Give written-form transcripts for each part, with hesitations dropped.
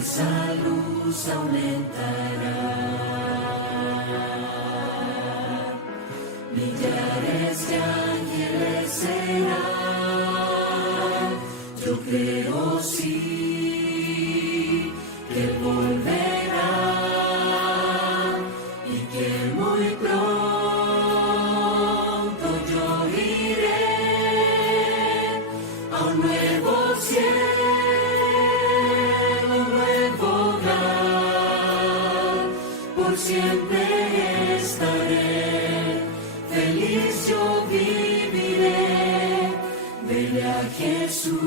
esa luz aumentará. Millares de ángeles serán, yo creo sí que Él volverá y que muy pronto yo iré a un nuevo cielo, un nuevo hogar, por siempre estaré. Feliz yo viviré, veré a Jesús.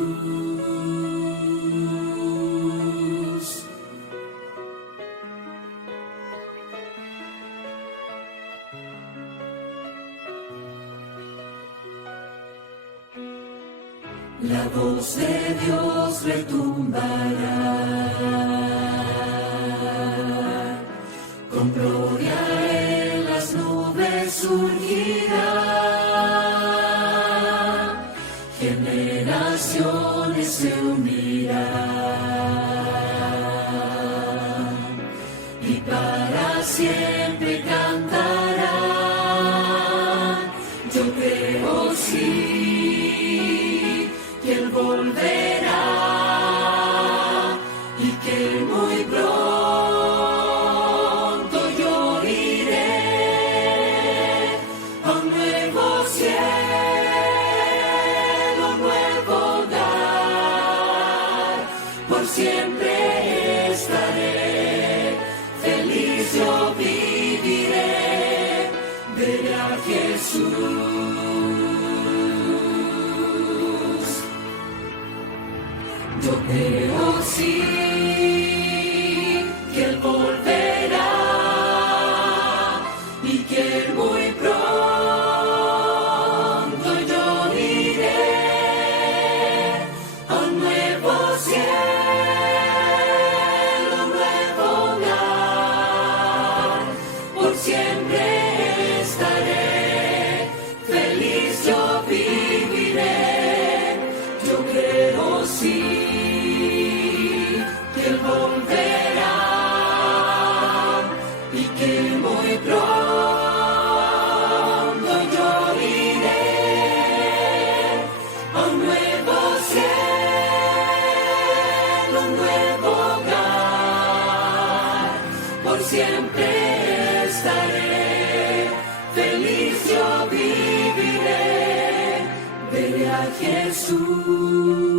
La voz de Dios retumbará, con gloria en las nubes surgirá. Generaciones se unirán y para siempre cantarán. Yo creo sí que Él volverá y que muy pronto yo iré a un nuevo cielo, un nuevo hogar, por siempre estaré. Feliz yo viviré, veré a Jesús. Yo creo sí que Él volverá y que muy pronto yo iré a un nuevo cielo, un nuevo hogar, por siempre estaré. Feliz yo viviré, yo creo sí que Él volverá y que muy pronto yo iré a un nuevo cielo, un nuevo hogar, por siempre estaré. Feliz yo viviré, veré a Jesús.